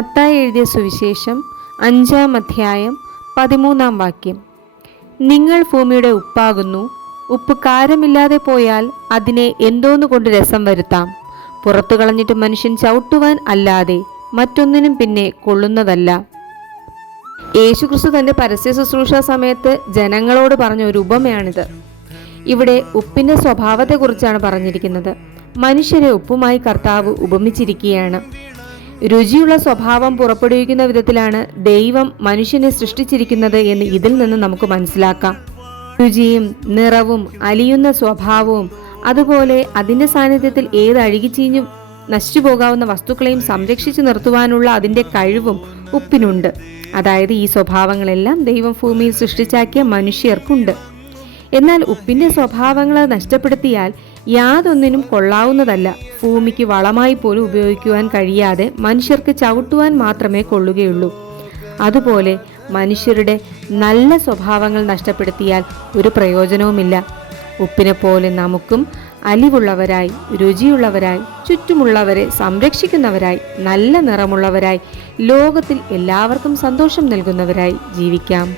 മത്തായി എഴുതിയ സുവിശേഷം 5-ാം അധ്യായം 13-ാം വാക്യം. നിങ്ങൾ ഭൂമിയുടെ ഉപ്പാകുന്നു. ഉപ്പ് കാരമില്ലാതെ പോയാൽ അതിനെ എന്തോന്നുകൊണ്ട് രസം വരുത്താം? പുറത്തു കളഞ്ഞിട്ട് മനുഷ്യൻ ചവിട്ടുവാൻ അല്ലാതെ മറ്റൊന്നിനും പിന്നെ കൊള്ളുന്നതല്ല. യേശുക്രിസ്തു തന്റെ പരസ്യ ശുശ്രൂഷ സമയത്ത് ജനങ്ങളോട് പറഞ്ഞ ഒരു ഉപമയാണിത്. ഇവിടെ ഉപ്പിന്റെ സ്വഭാവത്തെക്കുറിച്ചാണ് പറഞ്ഞിരിക്കുന്നത്. മനുഷ്യരെ ഉപ്പുമായി കർത്താവ് ഉപമിച്ചിരിക്കുകയാണ്. രുചിയുള്ള സ്വഭാവം പുറപ്പെടുവിക്കുന്ന വിധത്തിലാണ് ദൈവം മനുഷ്യനെ സൃഷ്ടിച്ചിരിക്കുന്നത് എന്ന് ഇതിൽ നിന്ന് നമുക്ക് മനസ്സിലാക്കാം. രുചിയും നിറവും അലിയുന്ന സ്വഭാവവും അതുപോലെ അതിന്റെ സാന്നിധ്യത്തിൽ ഏത് അഴുകിച്ചീഞ്ഞും നശിച്ചു പോകാവുന്ന വസ്തുക്കളെയും സംരക്ഷിച്ചു നിർത്തുവാനുള്ള അതിന്റെ കഴിവും ഉപ്പിനുണ്ട്. അതായത് ഈ സ്വഭാവങ്ങളെല്ലാം ദൈവം ഭൂമിയിൽ സൃഷ്ടിച്ചാക്കിയ മനുഷ്യർക്കുണ്ട്. എന്നാൽ ഉപ്പിന്റെ സ്വഭാവങ്ങൾ നഷ്ടപ്പെടുത്തിയാൽ യാതൊന്നിനും കൊള്ളാവുന്നതല്ല. ഭൂമിക്ക് വളമായി പോലും ഉപയോഗിക്കുവാൻ കഴിയാതെ മനുഷ്യർക്ക് ചവിട്ടുവാൻ മാത്രമേ കൊള്ളുകയുള്ളൂ. അതുപോലെ മനുഷ്യരുടെ നല്ല സ്വഭാവങ്ങൾ നഷ്ടപ്പെടുത്തിയാൽ ഒരു പ്രയോജനവുമില്ല. ഉപ്പിനെ പോലെ നമുക്കും അലിവുള്ളവരായി, രുചിയുള്ളവരായി, ചുറ്റുമുള്ളവരെ സംരക്ഷിക്കുന്നവരായി, നല്ല നിറമുള്ളവരായി, ലോകത്തിൽ എല്ലാവർക്കും സന്തോഷം നൽകുന്നവരായി ജീവിക്കാം.